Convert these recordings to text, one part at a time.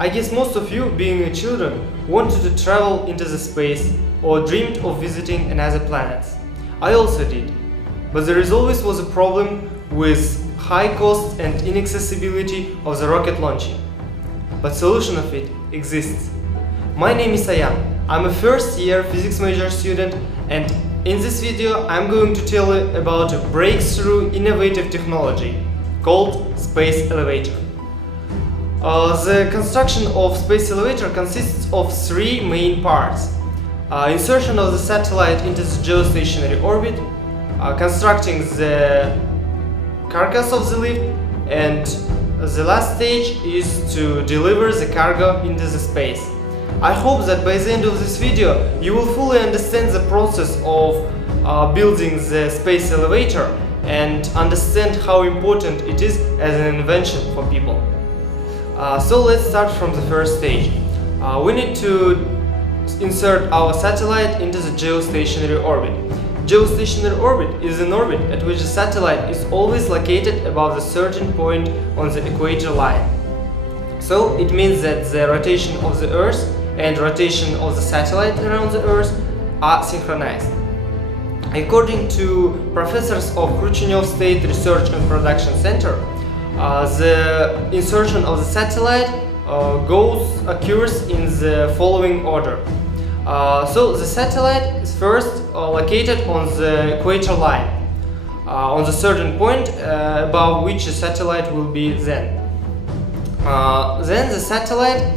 I guess most of you, being children, wanted to travel into the space or dreamed of visiting another planet. I also did. But there always was a problem with high cost and inaccessibility of the rocket launching. But solution of it exists. My name is Ayan. I'm a first year physics major student, and in this video I'm going to tell you about a breakthrough innovative technology called space elevator. The construction of space elevator consists of three main parts. Insertion of the satellite into the geostationary orbit, constructing the carcass of the lift, and the last stage is to deliver the cargo into the space. I hope that by the end of this video you will fully understand the process of building the space elevator and understand how important it is as an invention for people. So let's start from the first stage. We need to insert our satellite into the geostationary orbit. Geostationary orbit is an orbit at which the satellite is always located above a certain point on the equator line. So it means that the rotation of the Earth and rotation of the satellite around the Earth are synchronized. According to professors of Khrushchev State Research and Production Center, the insertion of the satellite occurs in the following order. So the satellite is first located on the equator line, on the certain point above which the satellite will be then. Then the satellite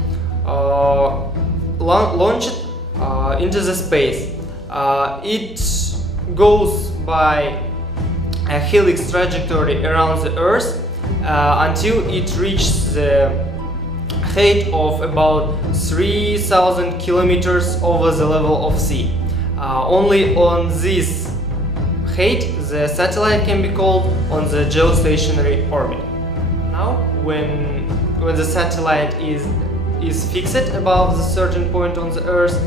launched into the space. It goes by a helix trajectory around the Earth until it reaches the height of about 3,000 kilometers over the level of sea. Only on this height the satellite can be called on the geostationary orbit. Now, when the satellite is fixed above the certain point on the Earth,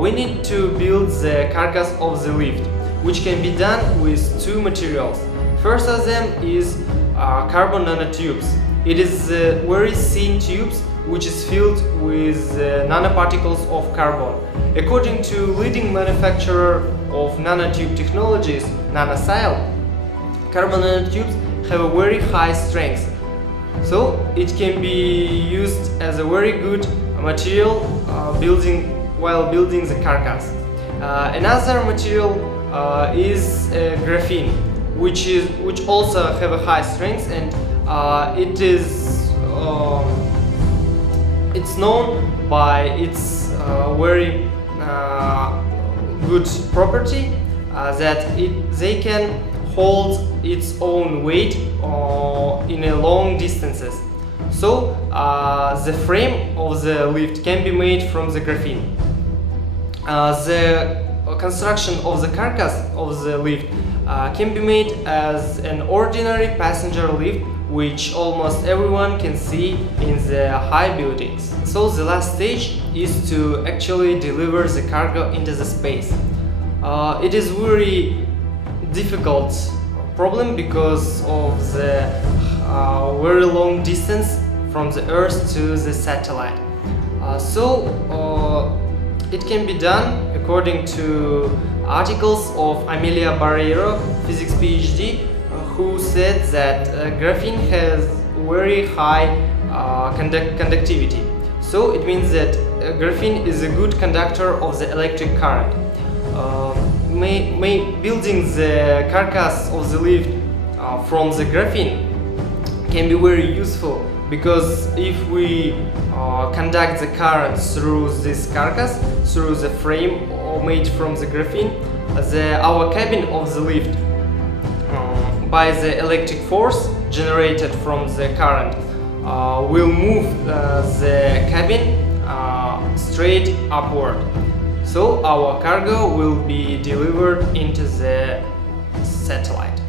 we need to build the carcass of the lift, which can be done with two materials. First of them is carbon nanotubes. It is very thin tubes which is filled with nanoparticles of carbon. According to leading manufacturer of nanotube technologies, NanoSile, carbon nanotubes have a very high strength, so it can be used as a very good material while building the carcass. Another material is graphene, which also have a high strength, and it's known by its very good property that they can hold its own weight in a long distances. So the frame of the lift can be made from the graphene. The construction of the carcass of the lift can be made as an ordinary passenger lift, which almost everyone can see in the high buildings. So the last stage is to actually deliver the cargo into the space. It is very difficult problem because of the very long distance from the Earth to the satellite. It can be done according to articles of Amelia Barreiro, physics PhD, who said that graphene has very high conductivity. So it means that graphene is a good conductor of the electric current. Building the carcass of the lift from the graphene can be very useful, because if we conduct the current through this carcass, through the frame made from the graphene, our cabin of the lift, by the electric force generated from the current, will move the cabin straight upward. So our cargo will be delivered into the satellite.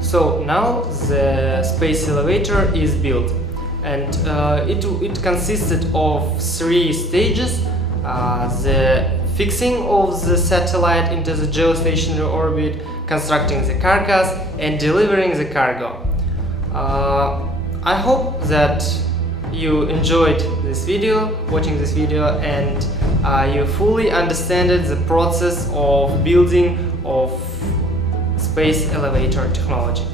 So now the space elevator is built, and it consisted of three stages: the fixing of the satellite into the geostationary orbit, constructing the carcass, and delivering the cargo. I hope that you enjoyed this video, watching this video, and you fully understood the process of building of space elevator technology.